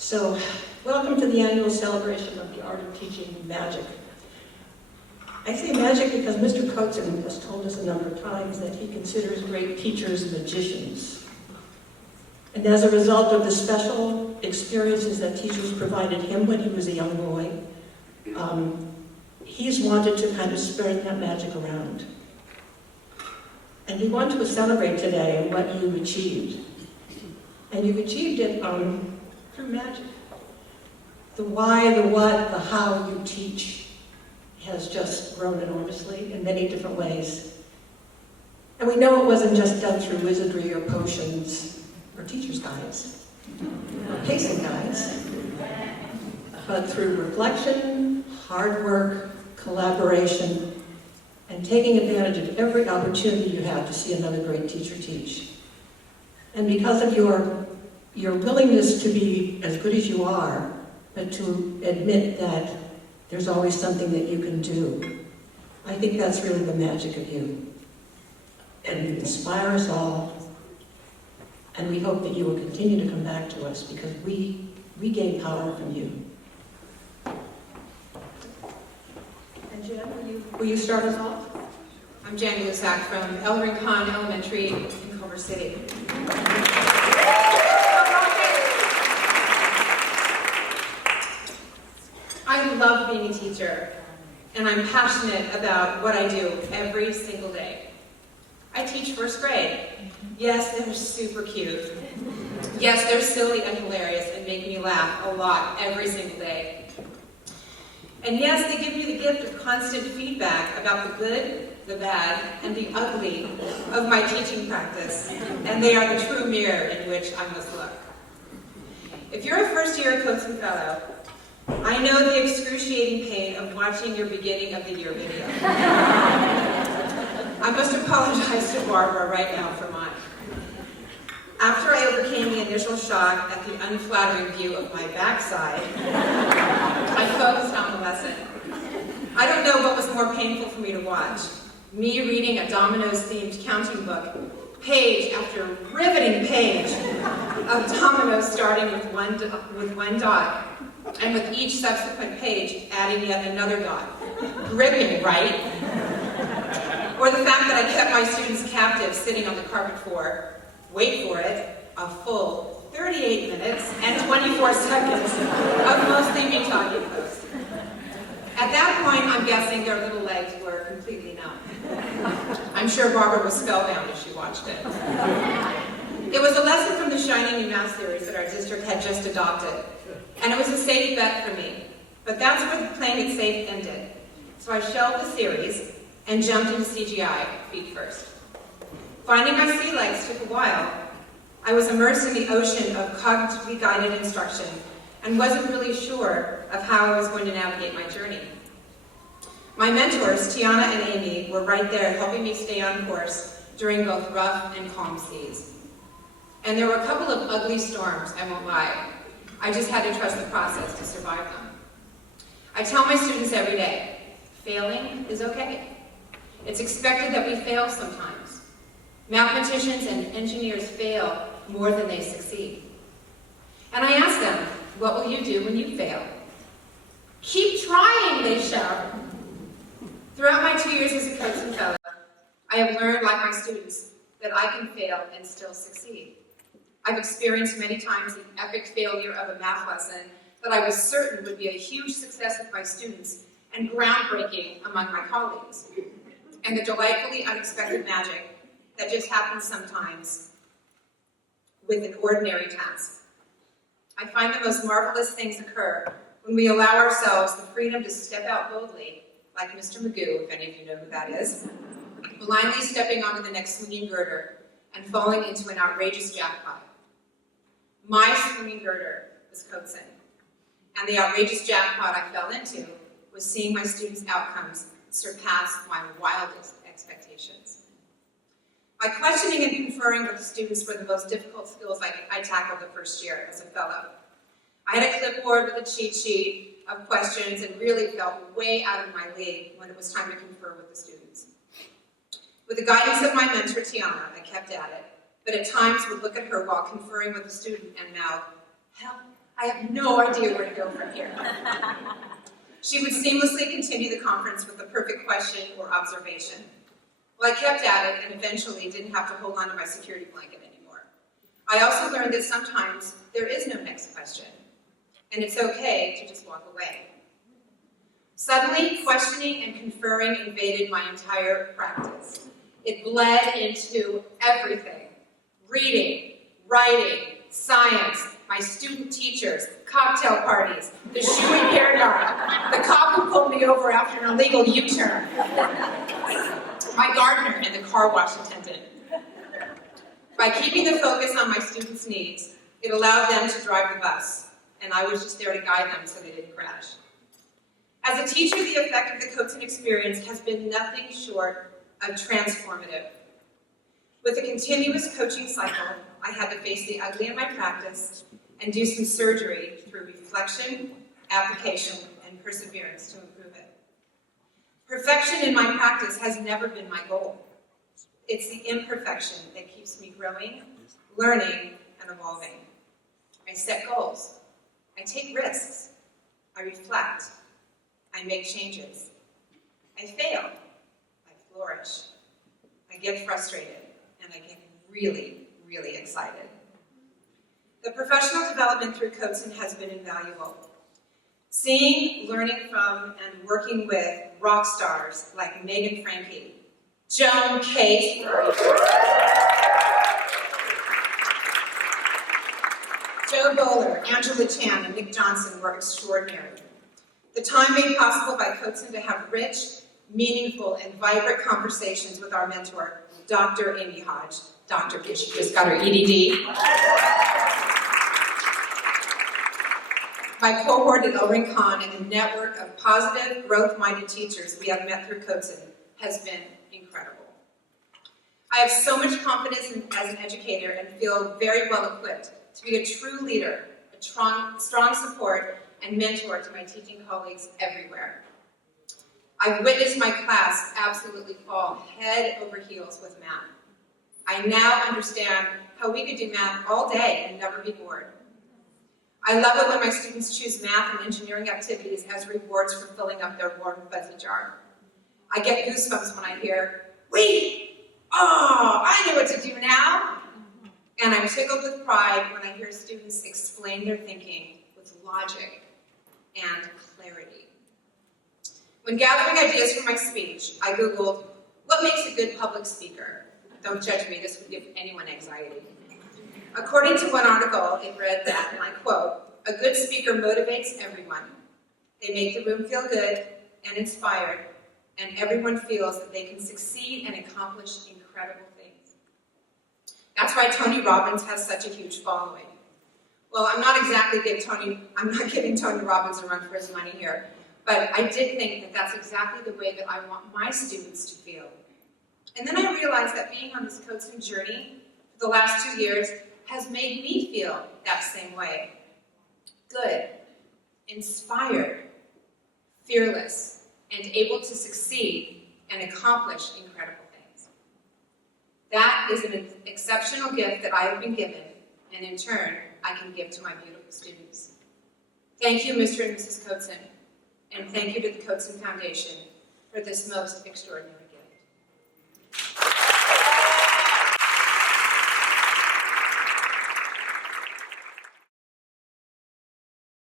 So, welcome to the annual celebration of the art of teaching magic. I say magic because Mr. Cotsen has told us a number of times that he considers great teachers magicians. And as a result of the special experiences that teachers provided him when he was a young boy, he's wanted to kind of spread that magic around. And we want to celebrate today what you've achieved. And you've achieved it through magic. The why, the what, the how you teach has just grown enormously in many different ways. And we know it wasn't just done through wizardry or potions or teacher's guides or pacing guides, but through reflection, hard work, collaboration, and taking advantage of every opportunity you have to see another great teacher teach. And because of your willingness to be as good as you are, but to admit that there's always something that you can do, I think that's really the magic of you. And you inspire us all, and we hope that you will continue to come back to us because we gain power from you. And Jan, will you start us off? I'm Jan Glusac from Rincon Elementary in Culver City. I love being a teacher, and I'm passionate about what I do every single day. I teach first grade. Yes, they're super cute. Yes, they're silly and hilarious and make me laugh a lot every single day. And yes, they give me the gift of constant feedback about the good, the bad, and the ugly of my teaching practice, and they are the true mirror in which I must look. If you're a first-year Cotsen Fellow, I know the excruciating pain of watching your beginning of the year video. I must apologize to Barbara right now for mine. After I overcame the initial shock at the unflattering view of my backside, I focused on the lesson. I don't know what was more painful for me to watch. Me reading a dominoes-themed counting book, page after riveting page of dominoes starting with one dot, and with each subsequent page adding yet another dot. Gripping, right? Or the fact that I kept my students captive sitting on the carpet for, wait for it, a full 38 minutes and 24 seconds of mostly me talking posts. At that point, I'm guessing their little legs were completely numb. I'm sure Barbara was spellbound as she watched it. It was a lesson from the Shiny New Math series that our district had just adopted, and it was a safe bet for me. But that's where the playing it safe ended. So I shelved the series and jumped into CGI feet first. Finding my sea legs took a while. I was immersed in the ocean of cognitively guided instruction and wasn't really sure of how I was going to navigate my journey. My mentors, Tiana and Amy, were right there helping me stay on course during both rough and calm seas. And there were a couple of ugly storms, I won't lie. I just had to trust the process to survive them. I tell my students every day, failing is okay. It's expected that we fail sometimes. Mathematicians and engineers fail more than they succeed. And I ask them, what will you do when you fail? Keep trying, they shout. Throughout my 2 years as a Cotsen Fellow, I have learned, like my students, that I can fail and still succeed. I've experienced many times the epic failure of a math lesson that I was certain would be a huge success with my students and groundbreaking among my colleagues. And the delightfully unexpected magic that just happens sometimes with an ordinary task. I find the most marvelous things occur when we allow ourselves the freedom to step out boldly, like Mr. Magoo, if any of you know who that is, blindly stepping onto the next swinging girder and falling into an outrageous jackpot. My swinging girder was Cotsen, and the outrageous jackpot I fell into was seeing my students' outcomes surpass my wildest expectations. By questioning and conferring with the students were the most difficult skills I tackled the first year as a fellow. I had a clipboard with a cheat sheet of questions and really felt way out of my league when it was time to confer with the students. With the guidance of my mentor, Tiana, I kept at it, but at times would look at her while conferring with the student and mouth, "Hell, I have no idea where to go from here. She would seamlessly continue the conference with the perfect question or observation. Well, I kept at it and eventually didn't have to hold on to my security blanket anymore. I also learned that sometimes there is no next question, and it's okay to just walk away. Suddenly, questioning and conferring invaded my entire practice. It bled into everything: reading, writing, science, my student teachers, cocktail parties, the shoe and hair guy, the cop who pulled me over after an illegal U-turn, my gardener, and the car wash attendant. By keeping the focus on my students' needs, it allowed them to drive the bus, and I was just there to guide them so they didn't crash. As a teacher, the effect of the Cotsen experience has been nothing short of transformative. With a continuous coaching cycle, I had to face the ugly in my practice and do some surgery through reflection, application, and perseverance to improve it. Perfection in my practice has never been my goal. It's the imperfection that keeps me growing, learning, and evolving. I set goals. I take risks. I reflect. I make changes. I fail. I flourish. I get frustrated, and I get really, really excited. The professional development through Cotsen has been invaluable. Seeing, learning from, and working with rock stars like Megan Franke, Joan Case, Joe Bowler, Angela Chan, and Nick Johnson were extraordinary. The time made possible by Cotsen to have rich, meaningful, and vibrant conversations with our mentor, Dr. Amy Hodge. Dr. She just got her EDD. My cohort at Rincon and the network of positive, growth-minded teachers we have met through Cotsen has been incredible. I have so much confidence as an educator and feel very well equipped to be a true leader, a strong support, and mentor to my teaching colleagues everywhere. I've witnessed my class absolutely fall head over heels with math. I now understand how we could do math all day and never be bored. I love it when my students choose math and engineering activities as rewards for filling up their warm, fuzzy jar. I get goosebumps when I hear, "Wait! Oh, I know what to do now!" And I'm tickled with pride when I hear students explain their thinking with logic and clarity. When gathering ideas for my speech, I Googled, what makes a good public speaker? Don't judge me, this would give anyone anxiety. According to one article, it read that, and I quote, "A good speaker motivates everyone. They make the room feel good and inspired, and everyone feels that they can succeed and accomplish incredible things." That's why Tony Robbins has such a huge following. Well, I'm not giving Tony Robbins a run for his money here, but I did think that that's exactly the way that I want my students to feel. And then I realized that being on this Cotsen journey for the last 2 years has made me feel that same way. Good, inspired, fearless, and able to succeed and accomplish incredible things. That is an exceptional gift that I have been given, and in turn, I can give to my beautiful students. Thank you, Mr. and Mrs. Cotsen, and thank you to the Cotsen Foundation for this most extraordinary